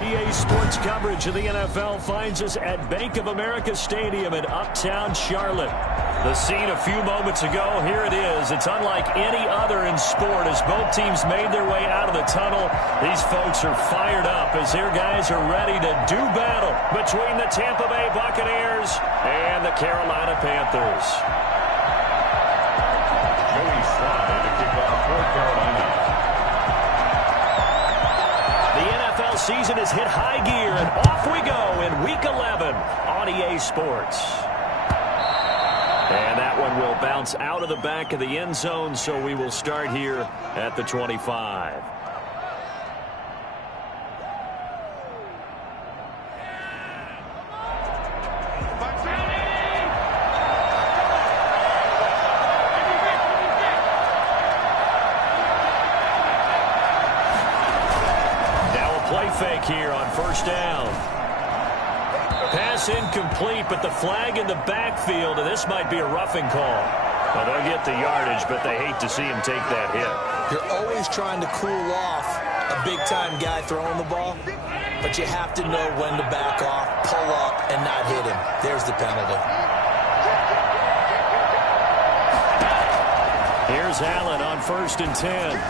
EA Sports coverage of the NFL finds us at Bank of America Stadium in Uptown Charlotte. The scene a few moments ago, here it is. It's unlike any other in sport as both teams made their way out of the tunnel. These folks are fired up as their guys are ready to do battle between the Tampa Bay Buccaneers and the Carolina Panthers. Joey Slye to kick off for Carolina. Season has hit high gear, and off we go in Week 11 on EA Sports. And that one will bounce out of the back of the end zone, so we will start here at the 25. Fake here on first down. Pass incomplete, but the flag in the backfield, and this might be a roughing call. Well, they'll get the yardage, but they hate to see him take that hit. You're always trying to cool off a big-time guy throwing the ball, but you have to know when to back off, pull up, and not hit him. There's the penalty. Here's Allen on 1st and 10.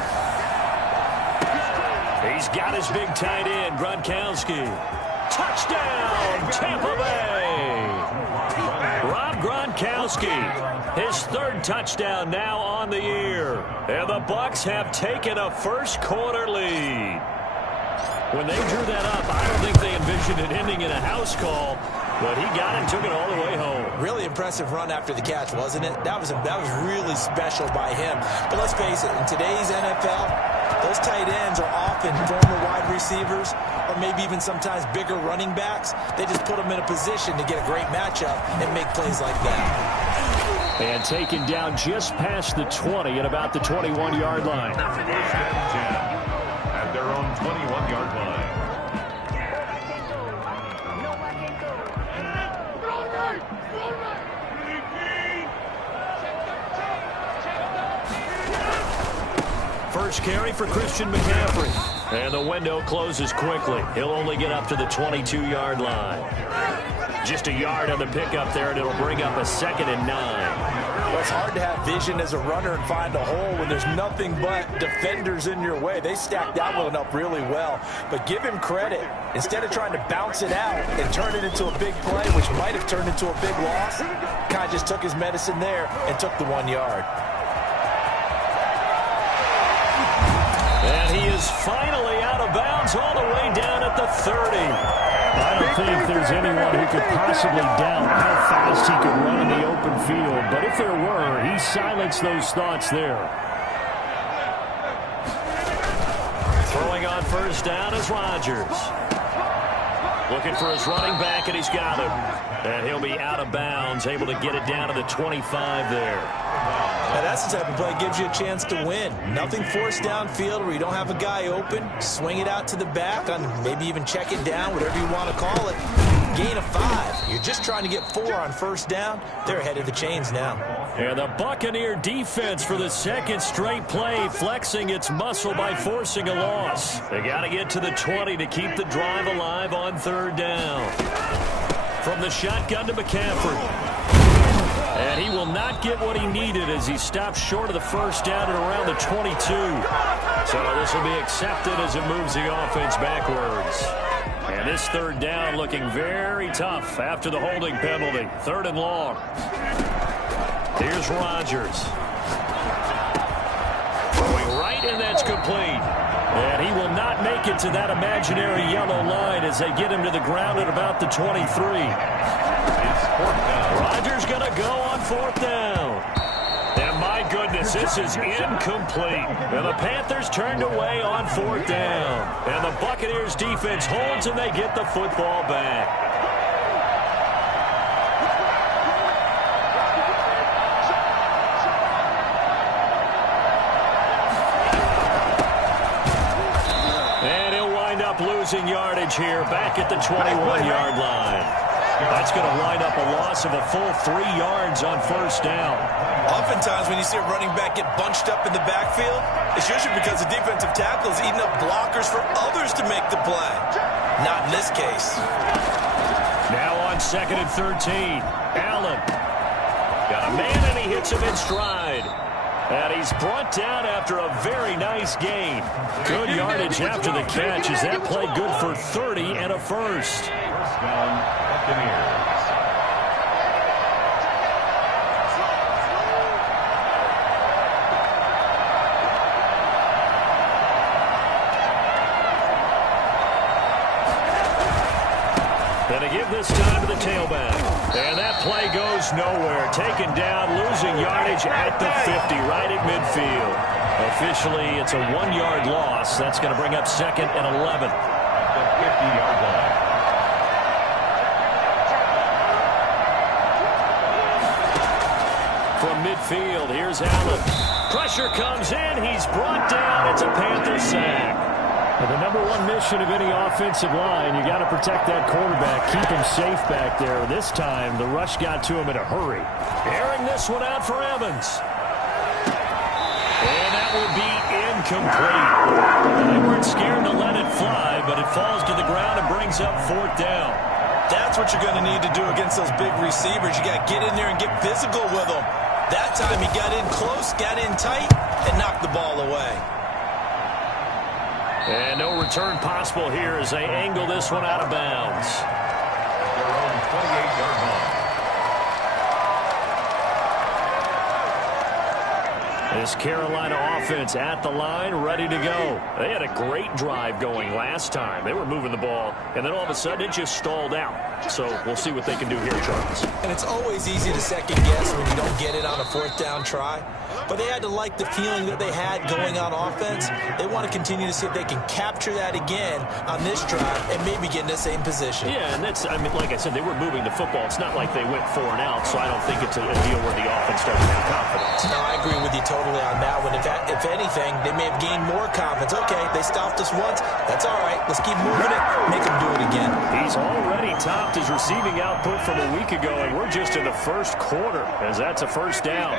He's got his big tight end, Gronkowski. Touchdown, Tampa Bay! Rob Gronkowski, his 3rd touchdown now on the year. And the Bucs have taken a first-quarter lead. When they drew that up, I don't think they envisioned it ending in a house call, but he got it and took it all the way home. Really impressive run after the catch, wasn't it? That was really special by him. But let's face it, in today's NFL, those tight ends are often former wide receivers or maybe even sometimes bigger running backs. They just put them in a position to get a great matchup and make plays like that. And taken down just past the 20 at about the 21-yard line. At their own 21-yard line. First carry for Christian McCaffrey. And the window closes quickly. He'll only get up to the 22-yard line. Just a yard on the pickup there, and it'll bring up a 2nd and 9. Well, it's hard to have vision as a runner and find a hole when there's nothing but defenders in your way. They stacked that one up really well. But give him credit. Instead of trying to bounce it out and turn it into a big play, which might have turned into a big loss, kind of just took his medicine there and took the 1 yard. And he is finally out of bounds all the way down at the 30. I don't think there's anyone who could possibly doubt how fast he could run in the open field. But if there were, he silenced those thoughts there. Throwing on first down is Rodgers. Looking for his running back, and he's got him. And he'll be out of bounds, able to get it down to the 25 there. Now that's the type of play that gives you a chance to win. Nothing forced downfield where you don't have a guy open. Swing it out to the back, on maybe even check it down, whatever you want to call it. Gain of 5. You're just trying to get 4 on first down. They're ahead of the chains now. And the Buccaneer defense for the 2nd straight play, flexing its muscle by forcing a loss. They got to get to the 20 to keep the drive alive on 3rd down. From the shotgun to McCaffrey. And he will not get what he needed as he stops short of the first down at around the 22. So this will be accepted as it moves the offense backwards. And this 3rd down looking very tough after the holding penalty. 3rd and long. Here's Rodgers. Throwing right, and that's complete. And he will not make it to that imaginary yellow line as they get him to the ground at about the 23. Rodgers going to go on 4th down. And my goodness, this is incomplete. And the Panthers turned away on 4th down. And the Buccaneers defense holds, and they get the football back. Losing yardage here back at the 21-yard line. That's going to wind up a loss of a full 3 yards on first down. Oftentimes when you see a running back get bunched up in the backfield, it's usually because the defensive tackle is eating up blockers for others to make the play. Not in this case. Now on 2nd and 13. Allen. Got a man, and he hits him in stride. And he's brought down after a very nice gain. Good yardage after the catch as that play good for 30 and a first. First down, Buccaneers. And to give this time to the tailback. And that play goes nowhere. Taken down, losing yardage at the 50, right at midfield. Officially, it's a 1-yard loss. That's going to bring up 2nd and 11. At the 50-yard line. From midfield, here's Allen. Pressure comes in. He's brought down. It's a Panther sack. Well, the number one mission of any offensive line, you got to protect that quarterback, keep him safe back there. This time, the rush got to him in a hurry. Airing this one out for Evans. And that will be incomplete. They weren't scared to let it fly, but it falls to the ground and brings up 4th down. That's what you're going to need to do against those big receivers. You got to get in there and get physical with them. That time he got in close, got in tight, and knocked the ball away. And no return possible here as they angle this one out of bounds. Their own 28-yard line. This Carolina offense at the line, ready to go. They had a great drive going last time. They were moving the ball, and then all of a sudden it just stalled out. So we'll see what they can do here, Charles. And it's always easy to second guess when you don't get it on a 4th down try. But they had to like the feeling that they had going on offense. They want to continue to see if they can capture that again on this drive and maybe get in the same position. Yeah, and that's, I mean, like I said, they were moving the football. It's not like they went 4 and out, so I don't think it's a deal where the offense doesn't have confidence. No, I agree with you totally on that one. If anything, they may have gained more confidence. Okay, they stopped us once. That's all right. Let's keep moving it. Make them do it again. He's already topped his receiving output from a week ago, and we're just in the first quarter as that's a 1st down.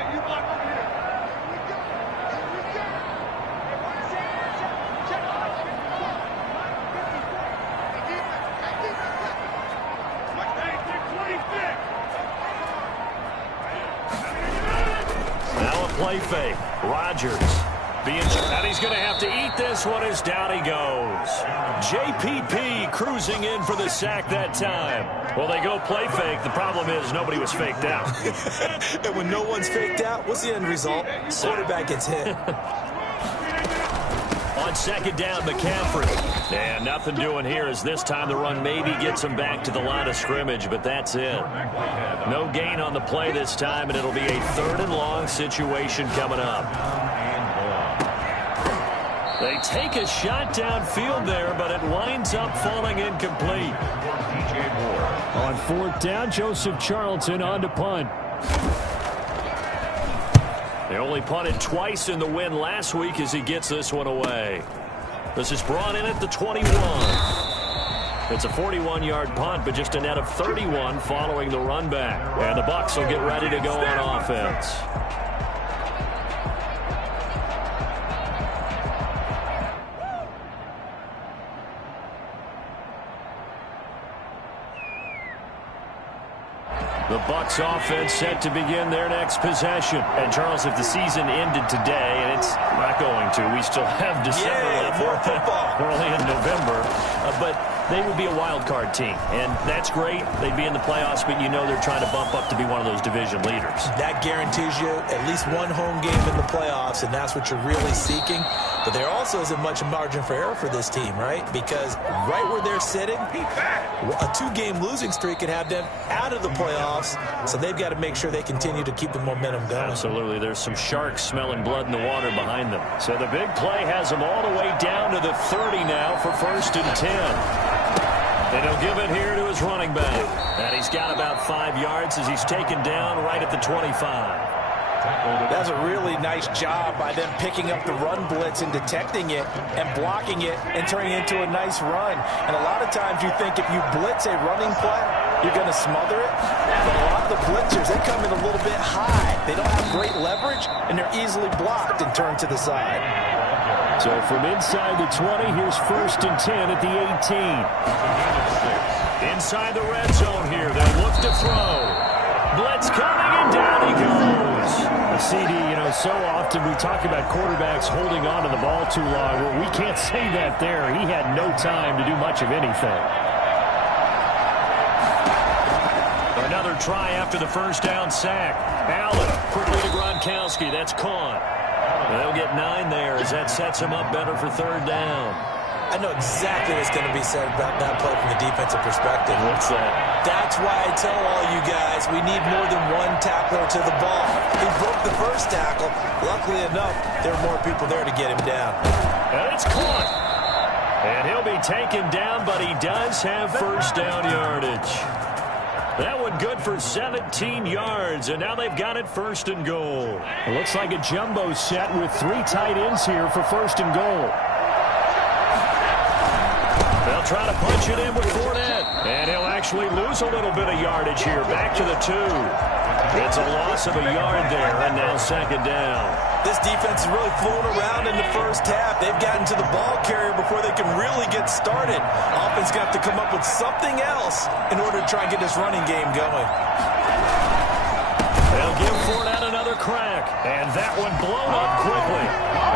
Play fake. Rodgers and he's going to have to eat this one as down he goes. JPP cruising in for the sack that time. Well, they go play fake. The problem is nobody was faked out. And when no one's faked out, what's the end result? Quarterback gets hit. On 2nd down, McCaffrey. And nothing doing here as this time the run maybe gets him back to the line of scrimmage, but that's it. No gain on the play this time, and it'll be a 3rd and long situation coming up. They take a shot downfield there, but it winds up falling incomplete. On 4th down, Joseph Charlton on to punt. They only punted twice in the win last week as he gets this one away. This is brought in at the 21. It's a 41-yard punt, but just a net of 31 following the run back. And the Bucs will get ready to go on offense. The Bucs offense set to begin their next possession. And, Charles, if the season ended today, and it's not going to, we still have December left. More football. We're only in November. But they would be a wild card team. And that's great. They'd be in the playoffs, but you know they're trying to bump up to be one of those division leaders. That guarantees you at least one home game in the playoffs, and that's what you're really seeking. But there also isn't much margin for error for this team, right? Because right where they're sitting, a 2-game losing streak could have them out of the playoffs, so they've got to make sure they continue to keep the momentum going. Absolutely. There's some sharks smelling blood in the water behind them. So the big play has them all the way down to the 30 now for 1st and 10. And he'll give it here to his running back. And he's got about 5 yards as he's taken down right at the 25. That's a really nice job by them picking up the run blitz and detecting it and blocking it and turning it into a nice run. And a lot of times you think if you blitz a running play, you're going to smother it. But a lot of the blitzers, they come in a little bit high. They don't have great leverage, and they're easily blocked and turned to the side. So from inside the 20, here's 1st and 10 at the 18. Inside the red zone here. They'll look to throw. Blitz coming, and down he goes. CD, so often we talk about quarterbacks holding on to the ball too long. Well, we can't say that there. He had no time to do much of anything. Another try after the first down sack. Allen quickly to Gronkowski. That's caught. They'll get 9 there as that sets him up better for 3rd down. I know exactly what's going to be said about that play from the defensive perspective. What's that? That's why I tell all you guys we need more than one tackler to the ball. He broke the first tackle. Luckily enough, there were more people there to get him down. And it's caught. And he'll be taken down, but he does have first down yardage. That one good for 17 yards, and now they've got it 1st and goal. It looks like a jumbo set with 3 tight ends here for 1st and goal. They'll try to punch it in with Fournette. And he'll actually lose a little bit of yardage here. Back to the 2. It's a loss of a yard there, and now 2nd down. This defense is really fooling around in the first half. They've gotten to the ball carrier before they can really get started. Offense going to have to come up with something else in order to try and get this running game going. They'll give Fournette another crack. And that one blown up quickly,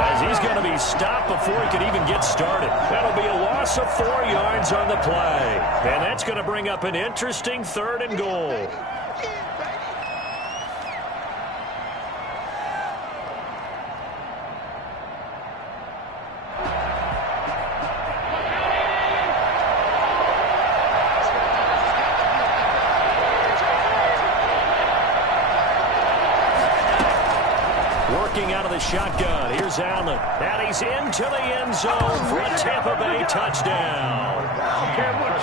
as he's going to be stopped before he can even get started. That'll be a loss of 4 yards on the play. And that's going to bring up an interesting 3rd and goal. Out of the shotgun. Here's Allen. And he's into the end zone for a Tampa Bay touchdown.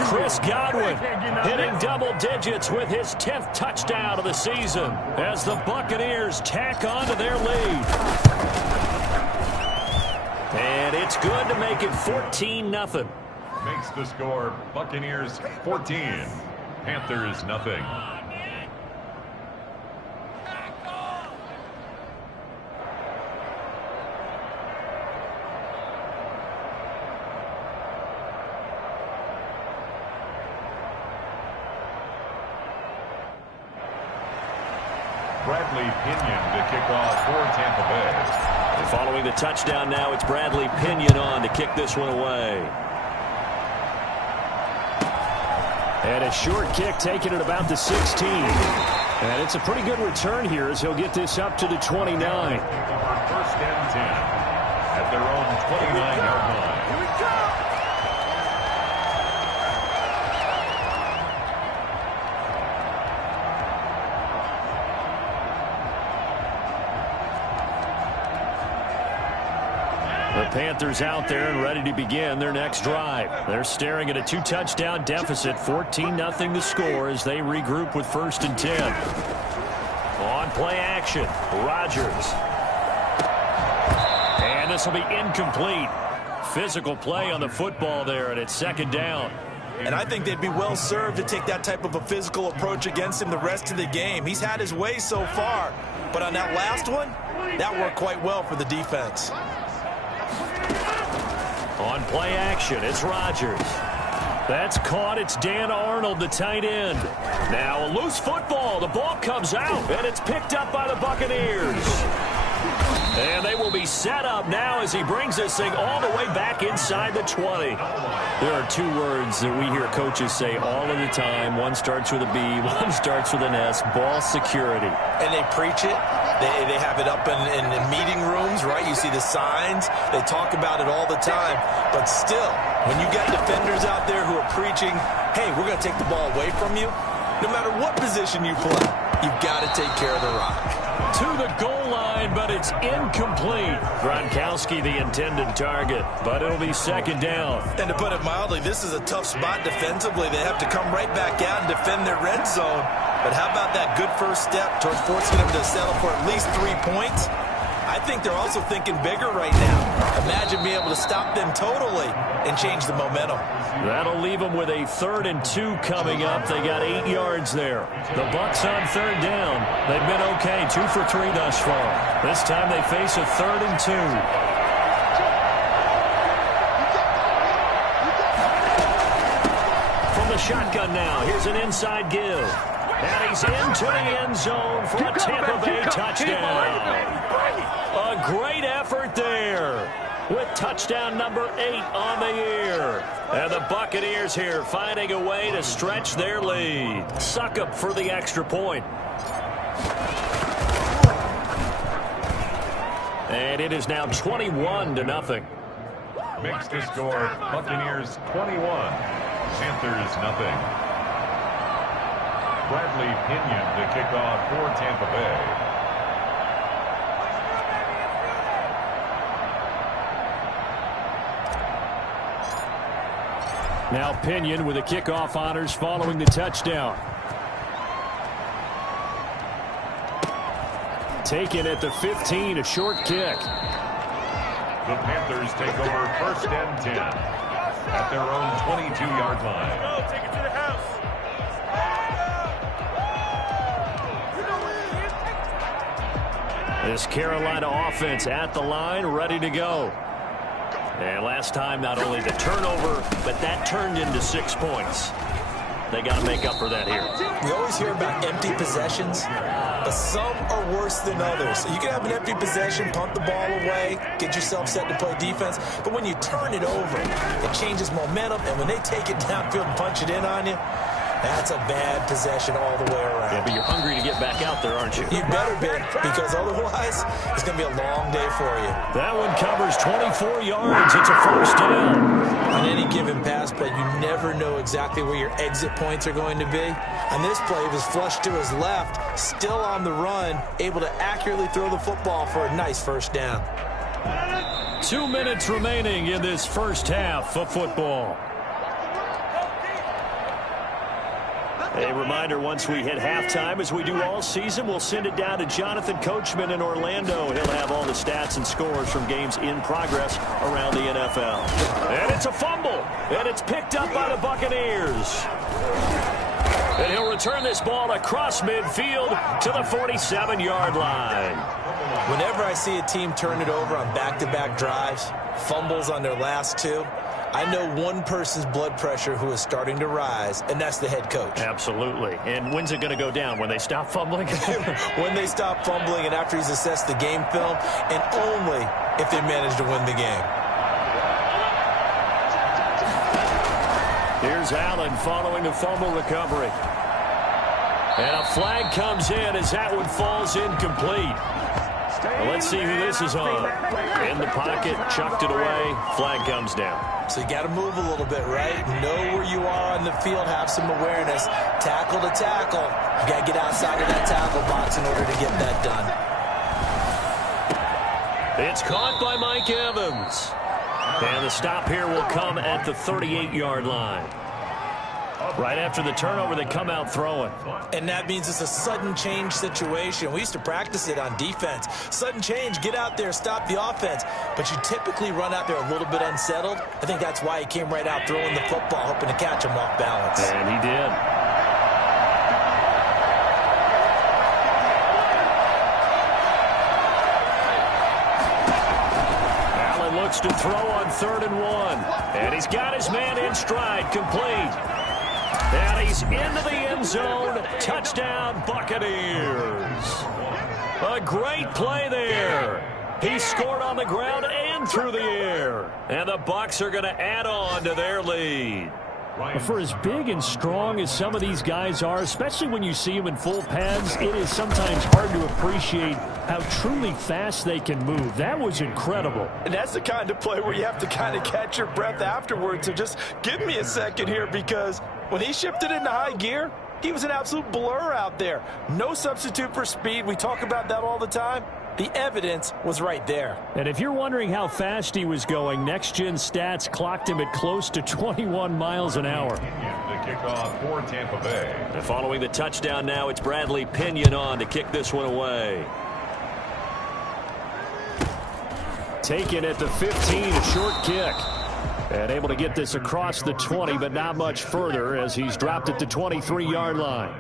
Chris Godwin hitting double digits with his 10th touchdown of the season as the Buccaneers tack on to their lead. And it's good to make it 14-0. Makes the score Buccaneers 14, Panthers nothing. Bradley Pinion to kick off for Tampa Bay. And following the touchdown now, it's Bradley Pinion on to kick this one away. And a short kick taken at about the 16. And it's a pretty good return here as he'll get this up to the 29. 1st and 10 at their own 29-yard line. Here we go! The Panthers out there and ready to begin their next drive. They're staring at a 2-touchdown deficit, 14-0 the score as they regroup with 1st and 10. On play action, Rodgers. And this will be incomplete. Physical play on the football there, and it's 2nd down. And I think they'd be well served to take that type of a physical approach against him the rest of the game. He's had his way so far, but on that last one, that worked quite well for the defense. On play action, it's Rodgers. That's caught. It's Dan Arnold, the tight end. Now a loose football. The ball comes out, and it's picked up by the Buccaneers. And they will be set up now as he brings this thing all the way back inside the 20. There are 2 words that we hear coaches say all of the time. One starts with a B, one starts with an S, ball security. And they preach it. They have it up in meeting rooms, right? You see the signs. They talk about it all the time. But still, when you got defenders out there who are preaching, hey, we're going to take the ball away from you, no matter what position you play, you've got to take care of the rock. To the goal line, but it's incomplete. Gronkowski, the intended target, but it'll be 2nd down. And to put it mildly, this is a tough spot defensively. They have to come right back out and defend their red zone. But how about that good first step towards forcing them to settle for at least 3 points? I think they're also thinking bigger right now. Imagine being able to stop them totally and change the momentum. That'll leave them with a 3rd and 2 coming up. They got 8 yards there. The Bucs on 3rd down. They've been okay, 2 for 3 thus far. This time they face a 3rd and 2. the shotgun now. Here's an inside give. And he's into the end zone for a Tampa Bay touchdown. A great effort there with touchdown number 8 on the year. And the Buccaneers here finding a way to stretch their lead. Succop for the extra point. And it is now 21-0. Makes the score Buccaneers 21, Panthers nothing. Bradley Pinion to kick off for Tampa Bay. Now Pinion with the kickoff honors following the touchdown. Taken at the 15, a short kick. The Panthers take over 1st and 10 at their own 22-yard line. Take it to the house. This Carolina offense at the line, ready to go. And last time, not only the turnover, but that turned into 6 points. They got to make up for that here. We always hear about empty possessions, but some are worse than others. You can have an empty possession, punt the ball away, get yourself set to play defense, but when you turn it over, it changes momentum, and when they take it downfield and punch it in on you, that's a bad possession all the way around. Yeah, but you're hungry to get back out there, aren't you? You better be, because otherwise, it's going to be a long day for you. That one covers 24 yards. It's a 1st down. On any given pass play, you never know exactly where your exit points are going to be. On this play, he was flushed to his left, still on the run, able to accurately throw the football for a nice 1st down. 2 minutes remaining in this first half of football. A reminder, once we hit halftime, as we do all season, we'll send it down to Jonathan Coachman in Orlando. He'll have all the stats and scores from games in progress around the NFL. And it's a fumble, and it's picked up by the Buccaneers. And he'll return this ball across midfield to the 47-yard line. Whenever I see a team turn it over on back-to-back drives, fumbles on their last 2, I know one person's blood pressure who is starting to rise, and that's the head coach. Absolutely. And when's it going to go down? When they stop fumbling? When they stop fumbling and after he's assessed the game film, and only if they manage to win the game. Here's Allen following the fumble recovery. And a flag comes in as that one falls incomplete. Well, let's see who this is on. In the pocket, chucked it away, flag comes down. So you got to move a little bit, right? Know where you are on the field, have some awareness. Tackle to tackle. You got to get outside of that tackle box in order to get that done. It's caught by Mike Evans. And the stop here will come at the 38-yard line. Right after the turnover, they come out throwing. And that means it's a sudden change situation. We used to practice it on defense. Sudden change, get out there, stop the offense. But you typically run out there a little bit unsettled. I think that's why he came right out throwing the football, hoping to catch him off balance. And he did. Allen looks to throw on 3rd and 1. And he's got his man in stride, complete. And he's into the end zone. Touchdown, Buccaneers. A great play there. He scored on the ground and through the air. And the Bucs are going to add on to their lead. For as big and strong as some of these guys are, especially when you see them in full pads, it is sometimes hard to appreciate how truly fast they can move. That was incredible. And that's the kind of play where you have to kind of catch your breath afterwards. So just give me a second here, because when he shifted into high gear, he was an absolute blur out there. No substitute for speed. We talk about that all the time. The evidence was right there. And if you're wondering how fast he was going, next-gen stats clocked him at close to 21 miles an hour. The kickoff for Tampa Bay. And following the touchdown now, it's Bradley Pinion on to kick this one away. Taken at the 15, a short kick. And able to get this across the 20, but not much further as he's dropped at the 23-yard line.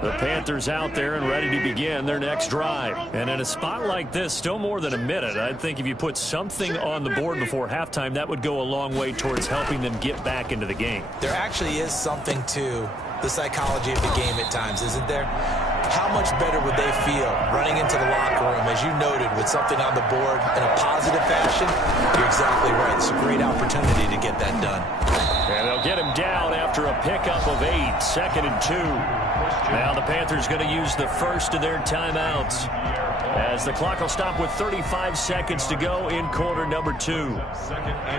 The Panthers out there and ready to begin their next drive. And in a spot like this, still more than a minute, I think if you put something on the board before halftime, that would go a long way towards helping them get back into the game. There actually is something to the psychology of the game at times, isn't there? How much better would they feel running into the locker room, as you noted, with something on the board in a positive fashion? You're exactly right. It's a great opportunity to get that done. And they'll get him down after a pickup of 8, 2nd and 2. Now the Panthers going to use the first of their timeouts, as the clock will stop with 35 seconds to go in quarter number 2.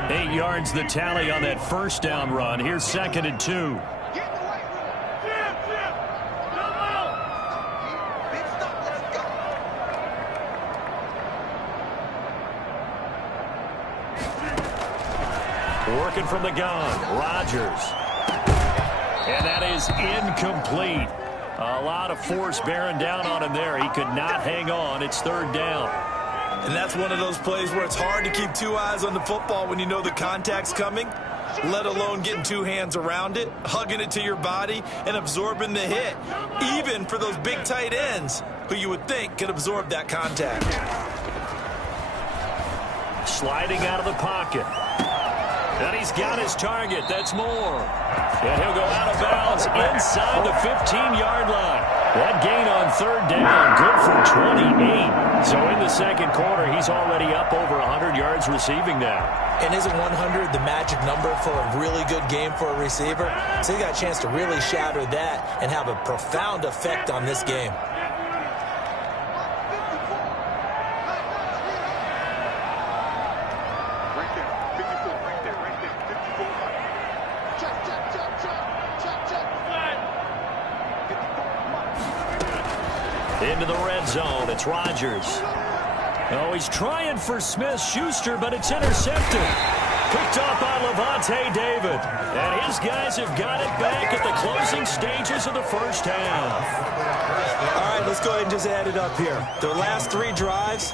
8 yards the tally on that first down run. Here's 2nd and 2. Working from the gun, Rodgers. And that is incomplete. A lot of force bearing down on him there. He could not hang on. It's 3rd down. And that's one of those plays where it's hard to keep 2 eyes on the football when you know the contact's coming, let alone getting 2 hands around it, hugging it to your body, and absorbing the hit, even for those big tight ends who you would think could absorb that contact. Sliding out of the pocket. And he's got his target. That's Moore. And he'll go out of bounds inside the 15-yard line. That gain on 3rd down, good for 28. So in the second quarter, he's already up over 100 yards receiving now. And isn't 100 the magic number for a really good game for a receiver? So he got a chance to really shatter that and have a profound effect on this game. Into the red zone, it's Rodgers. Oh, he's trying for Smith-Schuster, but it's intercepted. Picked off by Levante David. And his guys have got it back at the closing stages of the first half. All right, let's go ahead and just add it up here. Their last 3 drives,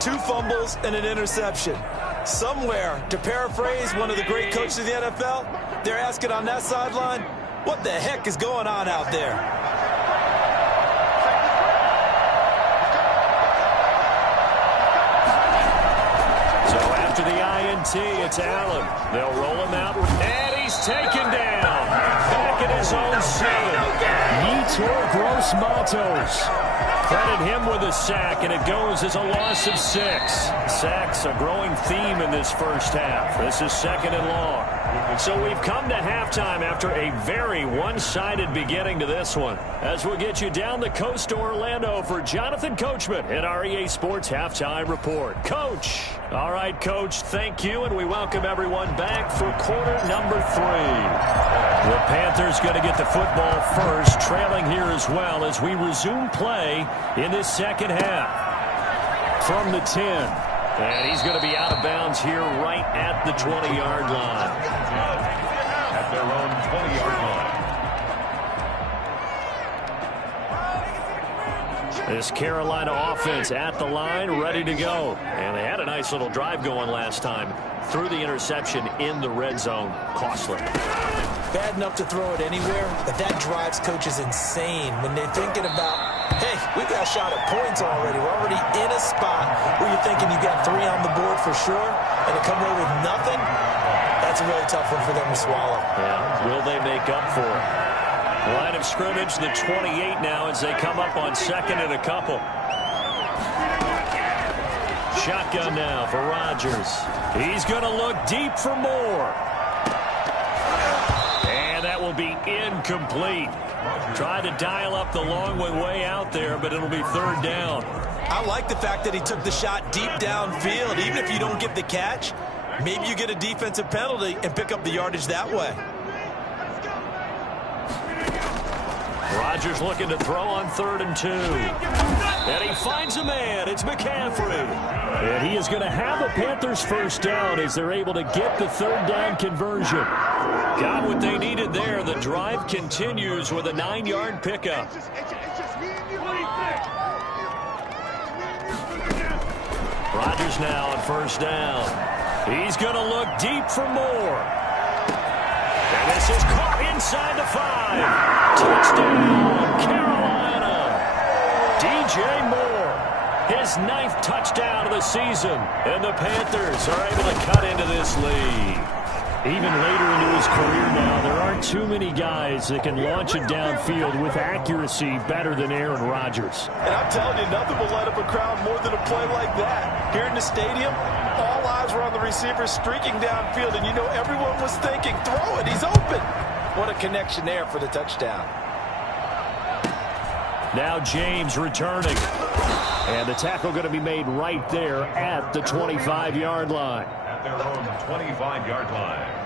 2 fumbles and an interception. Somewhere, to paraphrase one of the great coaches of the NFL, they're asking on that sideline, what the heck is going on out there? After the INT, it's Allen. They'll roll him out, and he's taken down. Back at his own 7. Yetur Gross-Matos. Credit him with a sack, and it goes as a loss of 6. Sacks, a growing theme in this first half. This is 2nd and long. So we've come to halftime after a very one-sided beginning to this one. As we'll get you down the coast to Orlando for Jonathan Coachman at our EA Sports Halftime Report. Coach. All right, Coach, thank you, and we welcome everyone back for quarter number 3. The Panthers going to get the football first, trailing here as well as we resume play in this second half. From the 10. And he's going to be out of bounds here right at the 20-yard line. At their own 20-yard line. This Carolina offense at the line, ready to go. And they had a nice little drive going last time. Threw the interception in the red zone. Costly. Bad enough to throw it anywhere, but that drives coaches insane when they're thinking about, hey, we've got a shot at points already. We're already in a spot where you're thinking you got 3 on the board for sure, and to come away with nothing, that's a really tough one for them to swallow. Yeah, will they make up for it? Line of scrimmage, the 28 now as they come up on 2nd and a couple. Shotgun now for Rodgers. He's going to look deep for Moore. And that will be incomplete. Tried to dial up the long way out there, but it'll be 3rd down. I like the fact that he took the shot deep downfield. Even if you don't get the catch, maybe you get a defensive penalty and pick up the yardage that way. Rodgers looking to throw on 3rd and 2. And he finds a man. It's McCaffrey. And he is going to have a Panthers first down as they're able to get the 3rd down conversion. Got what they needed there. The drive continues with a 9-yard pickup. Rodgers now on 1st down. He's going to look deep for Moore. And this is caught inside the 5. Touchdown, Carolina. DJ Moore, his 9th touchdown of the season. And the Panthers are able to cut into this lead. Even later into his career now, there aren't too many guys that can launch it downfield with accuracy better than Aaron Rodgers. And I'm telling you, nothing will light up a crowd more than a play like that. Here in the stadium, all eyes were on the receiver streaking downfield, and you know everyone was thinking, throw it, he's open. What a connection there for the touchdown. Now James returning. And the tackle going to be made right there at the 25-yard line. At their own 25-yard line.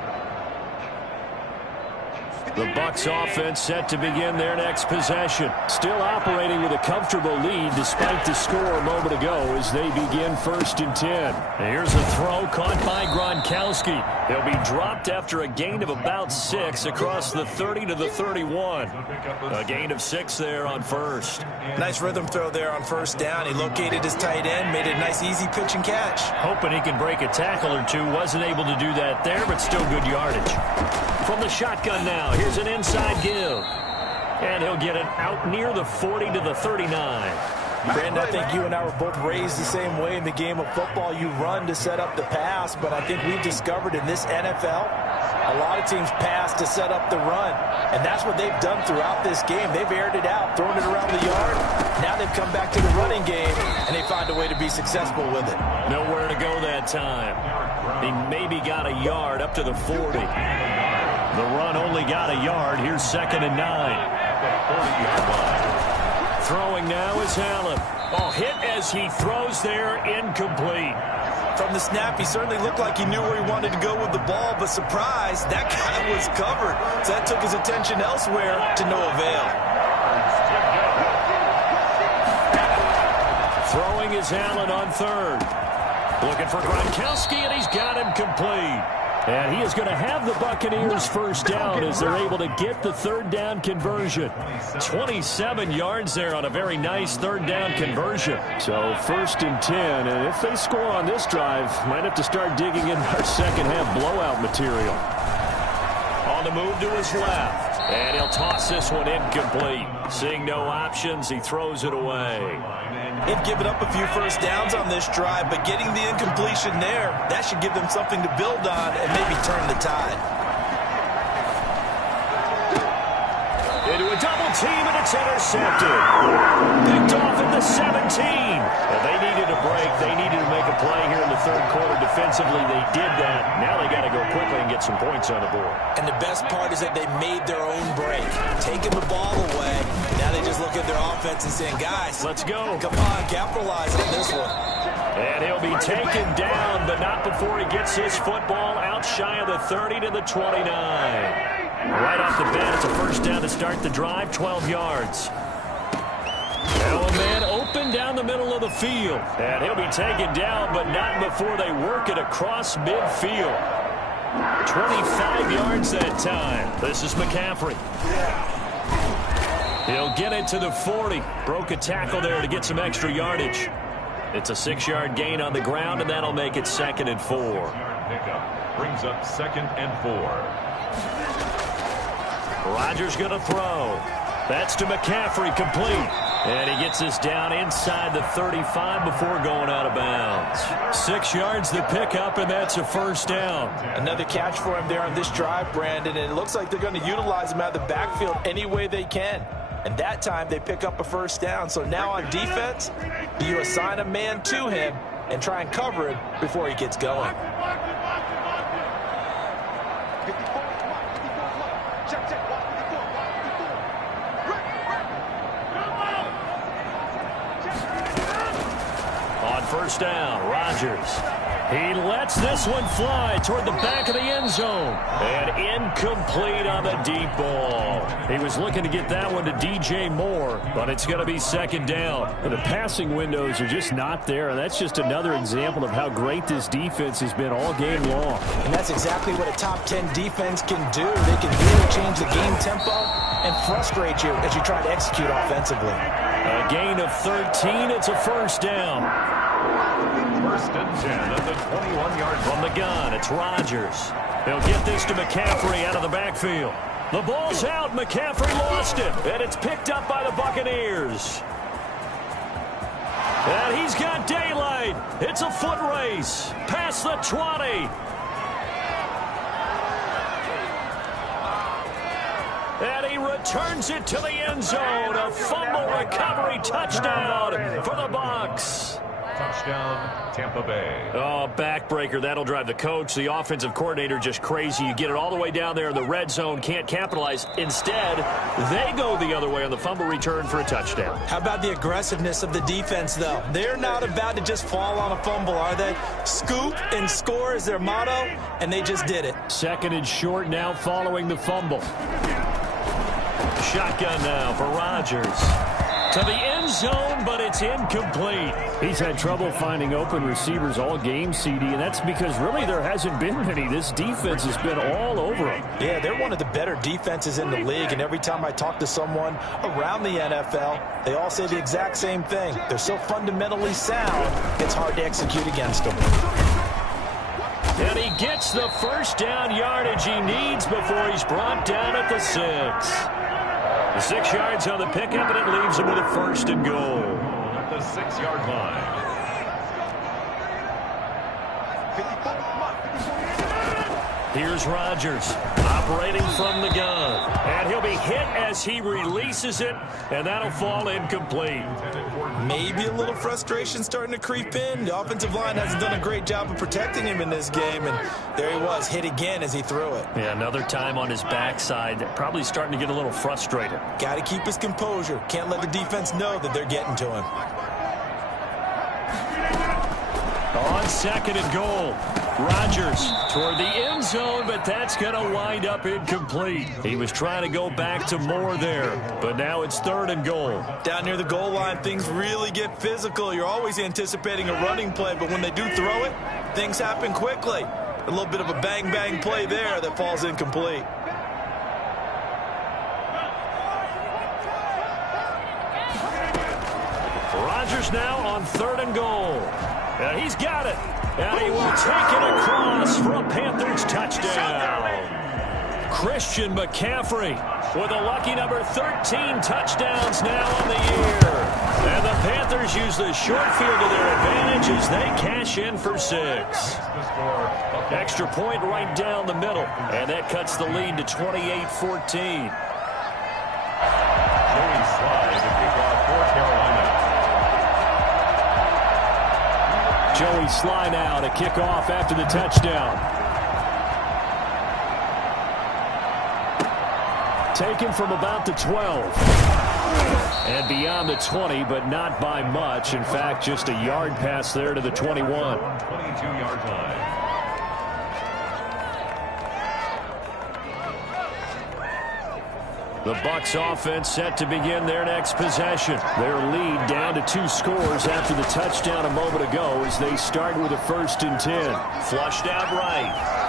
The Bucs offense set to begin their next possession. Still operating with a comfortable lead despite the score a moment ago as they begin 1st and 10. Here's a throw caught by Gronkowski. He'll be dropped after a gain of about 6 across the 30 to the 31. A gain of 6 there on 1st. Nice rhythm throw there on 1st down. He located his tight end, made a nice easy pitch and catch. Hoping he can break a tackle or two. Wasn't able to do that there, but still good yardage. From the shotgun now, here's an inside give. And he'll get it out near the 40 to the 39. Brandon, I think you and I were both raised the same way in the game of football. You run to set up the pass, but I think we've discovered in this NFL, a lot of teams pass to set up the run. And that's what they've done throughout this game. They've aired it out, thrown it around the yard. Now they've come back to the running game, and they find a way to be successful with it. Nowhere to go that time. He maybe got a yard up to the 40. The run only got a yard. Here's 2nd and 9. Throwing now is Allen. Oh, hit as he throws there, incomplete. From the snap, he certainly looked like he knew where he wanted to go with the ball, but surprise, that guy was covered. So that took his attention elsewhere to no avail. Throwing is Allen on 3rd. Looking for Gronkowski, and he's got him complete. And he is going to have the Buccaneers 1st down as they're able to get the 3rd down conversion. 27 yards there on a very nice 3rd down conversion. So 1st and 10, and if they score on this drive, might have to start digging in our second half blowout material. On the move to his left, and he'll toss this one incomplete. Seeing no options, he throws it away. They've given up a few 1st downs on this drive, but getting the incompletion there, that should give them something to build on and maybe turn the tide. Into a double team, and it's intercepted. Picked off at the 17. Well, they needed a break. They needed to make a play here in the 3rd quarter defensively. They did that. Now they got to go quickly and get some points on the board. And the best part is that they made their own break, taking the ball away. Now they just look at their offense and saying, guys, let's go. Come on, capitalize on this one. And he'll be taken down, but not before he gets his football out shy of the 30 to the 29. Right off the bat, it's a 1st down to start the drive, 12 yards. Now a man open down the middle of the field. And he'll be taken down, but not before they work it across midfield. 25 yards that time. This is McCaffrey. He'll get it to the 40. Broke a tackle there to get some extra yardage. It's a 6-yard gain on the ground, and that'll make it 2nd and 4. Pickup brings up 2nd and 4. Rodgers going to throw. That's to McCaffrey, complete. And he gets this down inside the 35 before going out of bounds. 6 yards the pickup, and that's a 1st down. Another catch for him there on this drive, Brandon, and it looks like they're going to utilize him out of the backfield any way they can. And that time they pick up a 1st down. So now on defense, you assign a man to him and try and cover him before he gets going. On 1st down, Rodgers. He lets this one fly toward the back of the end zone. And incomplete on the deep ball. He was looking to get that one to DJ Moore, but it's going to be 2nd down. And the passing windows are just not there. And that's just another example of how great this defense has been all game long. And that's exactly what a top 10 defense can do. They can really change the game tempo and frustrate you as you try to execute offensively. A gain of 13. It's a 1st down. 1st and 10 at the 21-yard line. From the gun, it's Rodgers. They'll get this to McCaffrey out of the backfield. The ball's out. McCaffrey lost it. And it's picked up by the Buccaneers. And he's got daylight. It's a foot race. Past the 20. And he returns it to the end zone. A fumble recovery touchdown for the Bucs. Touchdown, Tampa Bay. Oh, backbreaker. That'll drive the coach, the offensive coordinator, just crazy. You get it all the way down there in the red zone, can't capitalize. Instead, they go the other way on the fumble return for a touchdown. How about the aggressiveness of the defense, though? They're not about to just fall on a fumble, are they? Scoop and score is their motto, and they just did it. Second and short now following the fumble. Shotgun now for Rodgers. To the end zone, but it's incomplete. He's had trouble finding open receivers all game, CD, and that's because really there hasn't been many. This defense has been all over him. Yeah, they're one of the better defenses in the league, and every time I talk to someone around the NFL, they all say the exact same thing. They're so fundamentally sound, it's hard to execute against them. And he gets the first down yardage he needs before he's brought down at the 6. 6 yards on the pickup, and it leaves him with a first and goal. At the 6-yard line. Here's Rodgers operating from the gun. And he'll be hit as he releases it, and that'll fall incomplete. Maybe a little frustration starting to creep in. The offensive line hasn't done a great job of protecting him in this game, and there he was, hit again as he threw it. Yeah, another time on his backside, probably starting to get a little frustrated. Got to keep his composure. Can't let the defense know that they're getting to him. On second and goal, Rodgers toward the end zone, but that's going to wind up incomplete. He was trying to go back to Moore there, but now it's third and goal. Down near the goal line, things really get physical. You're always anticipating a running play, but when they do throw it, things happen quickly. A little bit of a bang-bang play there that falls incomplete. Rodgers now on third and goal. And he's got it. And he will take it across for a Panthers touchdown. Christian McCaffrey with a lucky number 13 touchdowns now on the year. And the Panthers use the short field to their advantage as they cash in for 6. Extra point right down the middle. And that cuts the lead to 28-14. Joey Slye to kick off for Carolina. Joey Slye now to kick off after the touchdown. Taken from about the 12. And beyond the 20, but not by much. In fact, just a yard pass there to the 21. 22-yard line. The Bucs offense set to begin their next possession. Their lead down to 2 scores after the touchdown a moment ago as they start with a 1st and 10. Flushed out right.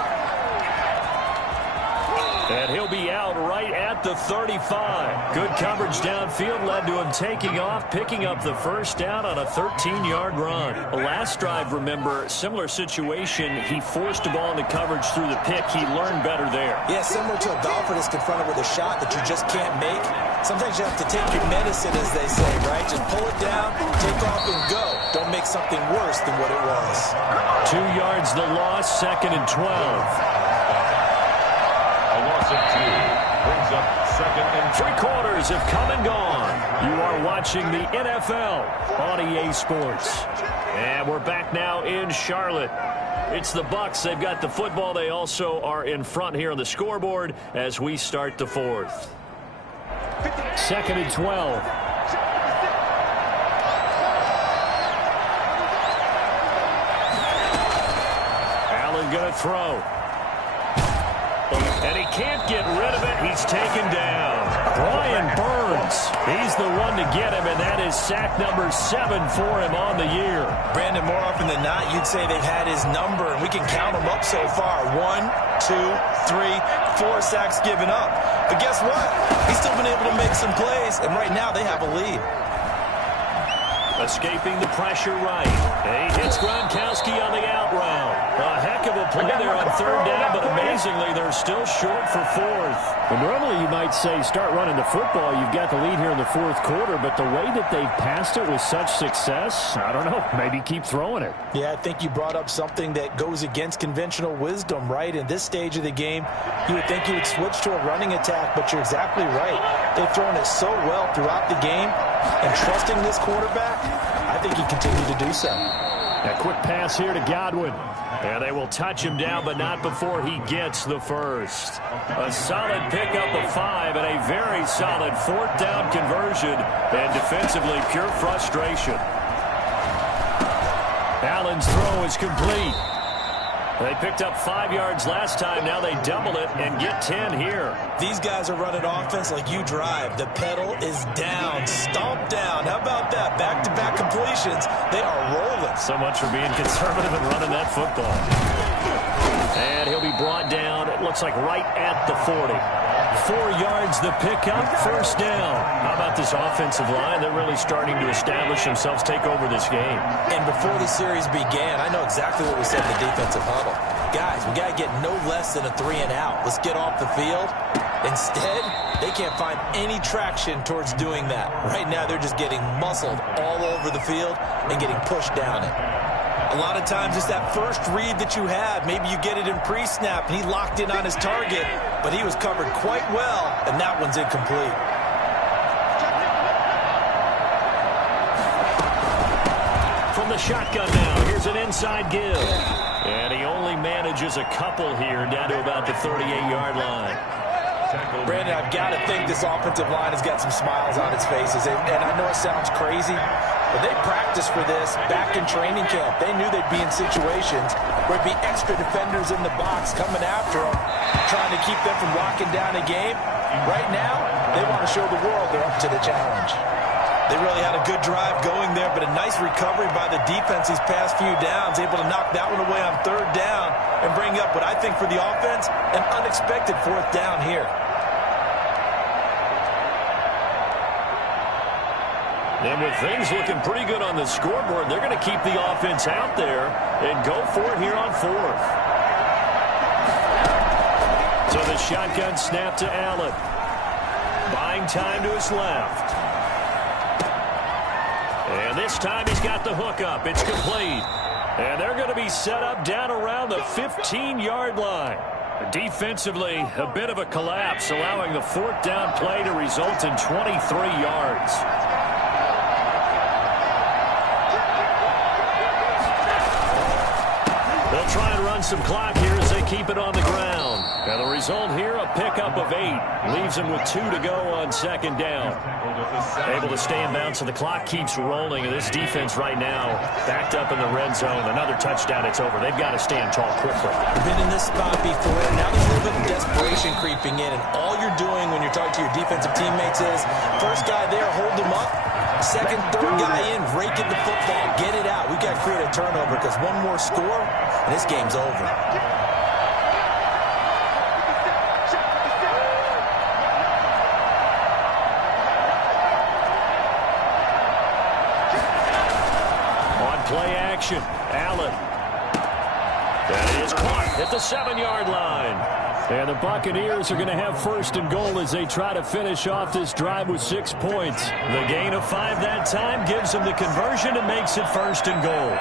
And he'll be out right at the 35. Good coverage downfield led to him taking off, picking up the first down on a 13-yard run. Last drive, remember, similar situation. He forced a ball into coverage through the pick. He learned better there. Yeah, similar to a golfer that's confronted with a shot that you just can't make. Sometimes you have to take your medicine, as they say, right? Just pull it down, take off, and go. Don't make something worse than what it was. 2 yards the loss, 2nd and 12. Of 2 brings up 2nd and 3 quarters have come and gone. You are watching the NFL on EA Sports. And we're back now in Charlotte. It's the Bucs. They've got the football. They also are in front here on the scoreboard as we start the 4th. 2nd and 12. Allen going to throw. And he can't get rid of it. He's taken down. Brian Burns. He's the one to get him, and that is sack number 7 for him on the year. Brandon, more often than not, you'd say they've had his number, and we can count them up so far. 1, 2, 3, 4 sacks given up. But guess what? He's still been able to make some plays, and right now they have a lead. Escaping the pressure right. And he hits Gronkowski on the out route. A heck of a play there on 3rd down, but amazing Amazingly, they're still short for fourth. Well, normally you might say start running the football. You've got the lead here in the fourth quarter, but the way that they've passed it with such success, I don't know, maybe keep throwing it. Yeah, I think you brought up something that goes against conventional wisdom, right? In this stage of the game, you would think you would switch to a running attack, but you're exactly right. They've thrown it so well throughout the game, and trusting this quarterback, I think he continued to do so. A quick pass here to Godwin. And they will touch him down, but not before he gets the first. A solid pickup of 5 and a very solid fourth down conversion. And defensively, pure frustration. Allen's throw is complete. They picked up 5 yards last time. Now they double it and get 10 here. These guys are running offense like you drive. The pedal is down, stomp down. How about that? Back-to-back completions. They are rolling. So much for being conservative and running that football. And he'll be brought down, it looks like right at the 40. 4 yards the pickup, first down. How about this offensive line? They're really starting to establish themselves, take over this game. And before the series began, I know exactly what we said in the defensive huddle. Guys, we got to get no less than a 3-and-out. Let's get off the field. Instead, they can't find any traction towards doing that. Right now, they're just getting muscled all over the field and getting pushed down it. A lot of times it's that first read that you have. Maybe you get it in pre-snap, and he locked in on his target, but he was covered quite well, and that one's incomplete. From the shotgun now, here's an inside give. And he only manages a couple here, down to about the 38-yard line. Brandon, I've got to think this offensive line has got some smiles on its faces, and I know it sounds crazy, but they practiced for this back in training camp. They knew they'd be in situations where it'd be extra defenders in the box coming after them, trying to keep them from locking down a game. Right now, they want to show the world they're up to the challenge. They really had a good drive going there, but a nice recovery by the defense these past few downs, able to knock that one away on third down and bring up what I think for the offense, an unexpected fourth down here. And with things looking pretty good on the scoreboard, they're going to keep the offense out there and go for it here on fourth. So the shotgun snap to Allen. Buying time to his left. And this time he's got the hook up. It's complete. And they're going to be set up down around the 15-yard line. Defensively, a bit of a collapse, allowing the fourth down play to result in 23 yards. They'll try and run some clock here as they keep it on the ground. And the result here, a pickup of 8. Leaves them with 2 to go on second down. Able to stay in bounds, so the clock keeps rolling. And this defense right now backed up in the red zone. Another touchdown, it's over. They've got to stand tall quickly. Been in this spot before. Now there's a little bit of desperation creeping in. And all you're doing when you're talking to your defensive teammates is, first guy there, hold him up. Second, third guy in, rake at the football. Get it out. We've got to create a turnover because one more score, and this game's over. On play action, Allen. That is caught at the 7-yard line. And the Buccaneers are going to have first and goal as they try to finish off this drive with 6 points. The gain of 5 that time gives them the conversion and makes it first and goal.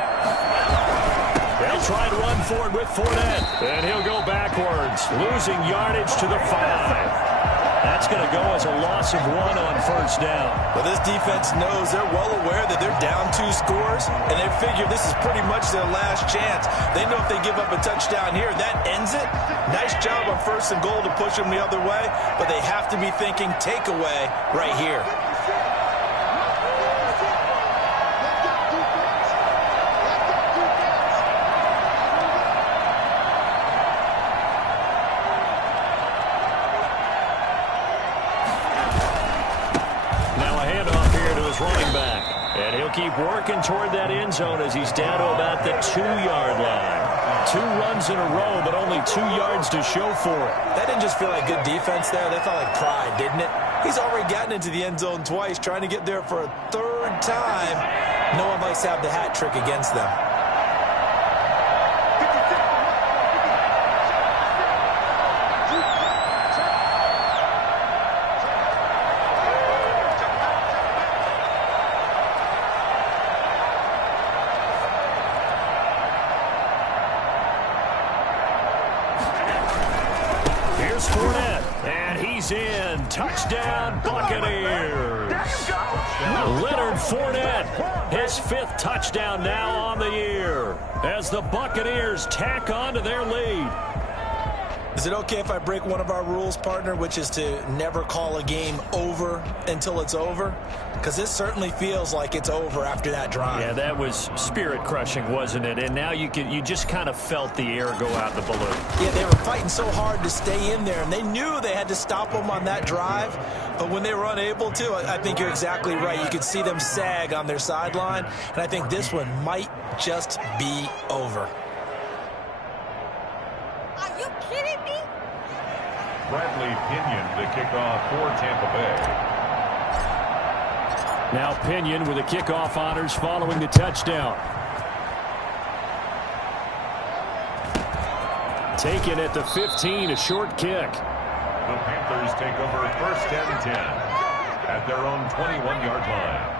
They'll try to run forward with Fournette. And he'll go backwards, losing yardage to the 5. That's going to go as a loss of 1 on first down. But this defense knows, they're well aware that they're down 2 scores, and they figure this is pretty much their last chance. They know if they give up a touchdown here, that ends it. Nice job on first and goal to push them the other way, but they have to be thinking takeaway right here. Running back. And he'll keep working toward that end zone as he's down to about the 2-yard line. 2 runs in a row, but only 2 yards to show for it. That didn't just feel like good defense there. That felt like pride, didn't it? He's already gotten into the end zone twice, trying to get there for a 3rd time. No one likes to have the hat trick against them. Here's Fournette, and he's in. Touchdown, Buccaneers. Leonard Fournette, his 5th touchdown now on the year as the Buccaneers tack on to their lead. Is it okay if I break one of our rules, partner, which is to never call a game over until it's over? Because this certainly feels like it's over after that drive. Yeah, that was spirit-crushing, wasn't it? And now you just kind of felt the air go out the balloon. Yeah, they were fighting so hard to stay in there, and they knew they had to stop them on that drive. But when they were unable to, I think you're exactly right. You could see them sag on their sideline, and I think this one might just be over. Are you kidding me? Bradley Pinion, the kickoff for Tampa Bay. Now Pinion with the kickoff honors following the touchdown. Taken at the 15, a short kick. The Panthers take over 1st and 10 at their own 21-yard line.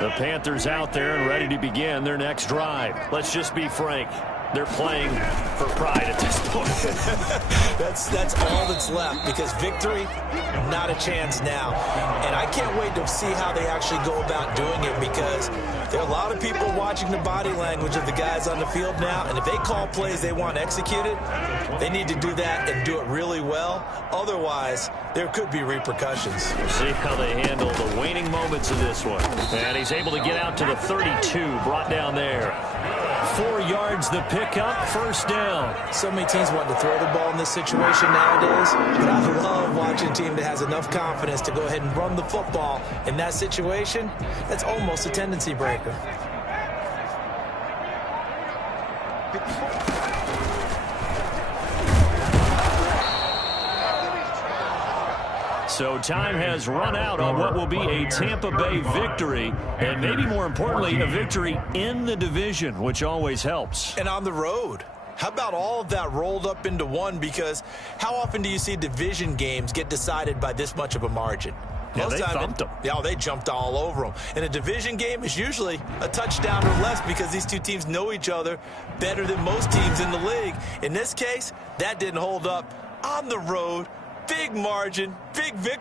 The Panthers out there and ready to begin their next drive. Let's just be frank. They're playing for pride at this point. That's all that's left, because victory, not a chance now. And I can't wait to see how they actually go about doing it, because there are a lot of people watching the body language of the guys on the field now, and if they call plays they want executed, they need to do that and do it really well. Otherwise, there could be repercussions. We'll see how they handle the waning moments of this one. And he's able to get out to the 32, brought down there. 4 yards the pickup, 1st down. So many teams want to throw the ball in this situation nowadays, but I love watching a team that has enough confidence to go ahead and run the football in that situation. That's almost a tendency breaker. So time has run out on what will be a Tampa Bay victory, and maybe more importantly, a victory in the division, which always helps. And on the road. How about all of that rolled up into one? Because how often do you see division games get decided by this much of a margin? Yeah, they thumped them. Yeah, they jumped all over them. And a division game is usually a touchdown or less, because these two teams know each other better than most teams in the league. In this case, that didn't hold up. On the road, big margin, big victory.